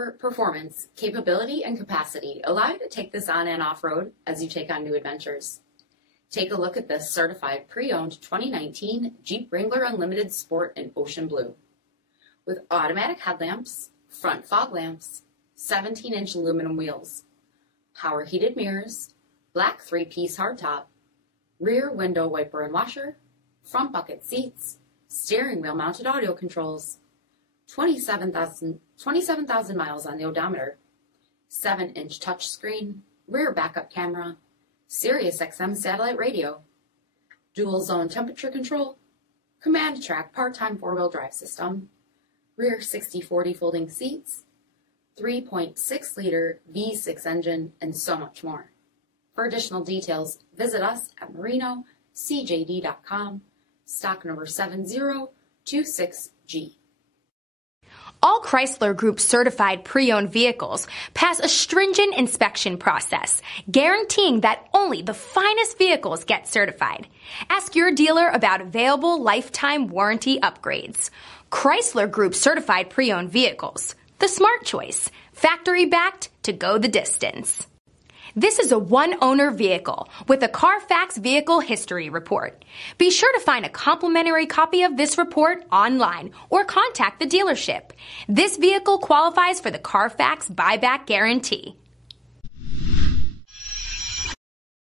Power, performance, capability, and capacity allow you to take this on and off-road as you take on new adventures. Take a look at this certified pre-owned 2019 Jeep Wrangler Unlimited Sport in Ocean Blue. With automatic headlamps, front fog lamps, 17-inch aluminum wheels, power heated mirrors, black 3-piece hardtop, rear window wiper and washer, front bucket seats, steering wheel mounted audio controls, 27,000 miles on the odometer, 7-inch touchscreen, rear backup camera, SiriusXM satellite radio, dual zone temperature control, command track part-time 4-wheel drive system, rear 60/40 folding seats, 3.6-liter V6 engine, and so much more. For additional details, visit us at marinocjd.com, stock number 7026G. All Chrysler Group certified pre-owned vehicles pass a stringent inspection process, guaranteeing that only the finest vehicles get certified. Ask your dealer about available lifetime warranty upgrades. Chrysler Group certified pre-owned vehicles, the smart choice, factory backed to go the distance. This is a one-owner vehicle with a CARFAX vehicle history report. Be sure to find a complimentary copy of this report online or contact the dealership. This vehicle qualifies for the CARFAX buyback guarantee.